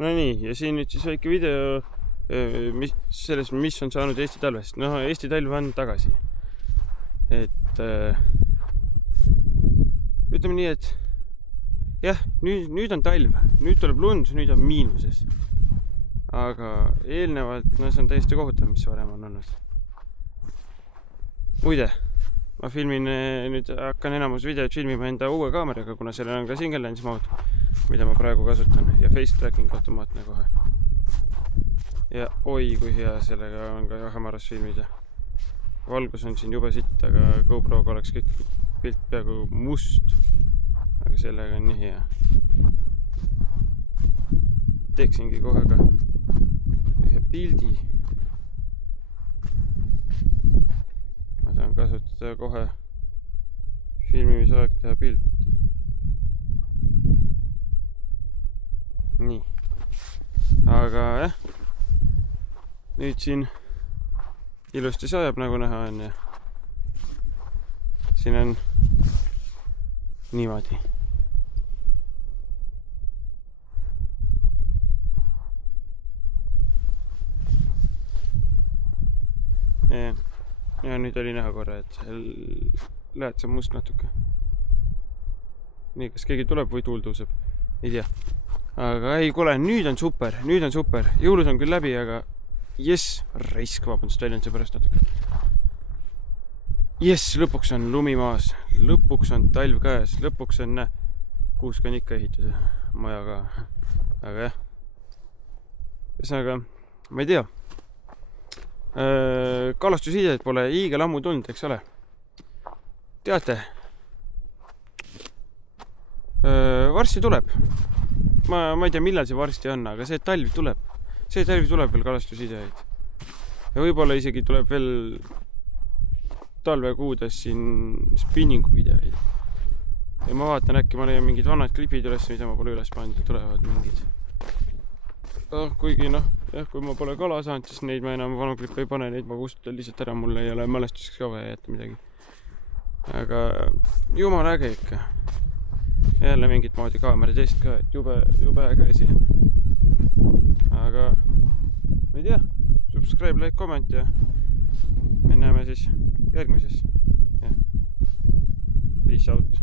No nii, ja siin nüüd siis väike video sellest, mis on saanud Eesti talvest. No Eesti talv on tagasi. Et ütleme nii, et jah, nüüd on talv, nüüd tuleb lund, nüüd on miinuses. Aga eelnevalt, no see on täiesti kohutav, mis varem on olnud. Muide, ma filmin nüüd, hakkan enamus videot filmima enda uue kaameraga, kuna sellel on ka single lens mode, mida ma praegu kasutan, ja face tracking automaatne kohe. Ja oi, kui hea sellega on ka hämaras filmida. Valgus on siin jube sitt, aga GoPro'ga oleks kõik pilt peaaegu must. Aga sellega on nii hea. Teeksingi kohe ka ühe pildi. Ma saan kasutada kohe filmimisaeg teha pilti. Nii. Aga jah, nüüd siin ilusti sajab, nagu näha on, ja siin on niimoodi. Ja nüüd oli näha korra, et lähed sa must natuke. Nii, kas keegi tuleb või tuul tõuseb? Ei tea. Aga ei, kuule, nüüd on super. Jõulud on küll läbi, aga jess, raisk, vabandust väljenduse pärast natuke. Jess, lõpuks on lumi maas, lõpuks on talv käes, lõpuks on kuusk on ikka ehitud maja ka. Aga jah, ühesõnaga, ma ei tea. Kalastusideed pole hiigel ammu tulnud, eks ole. Teate, varsti tuleb. Ma ei tea, millal see varsti on, aga see talv tuleb. See talv tuleb veel kalastusideid. Ja võib-olla isegi tuleb veel talvekuudes siin spinningu videoid. Ja ma vaatan, äkki ma leian mingid vanad klipid üles, mida ma pole üles pandud, tulevad mingid. Kuigi noh, jah, kui ma pole kala saanud, siis neid ma enam vanu klippe ei pane, neid ma kustutan lihtsalt ära, mul ei ole mälestuseks ka vaja jätta midagi. Aga jumal äge ikka. Jälle mingit moodi kaamera teist ka, et jube äge asi on. Aga ma ei tea, subscribe, like, comment ja me näeme siis järgmises. Peace out.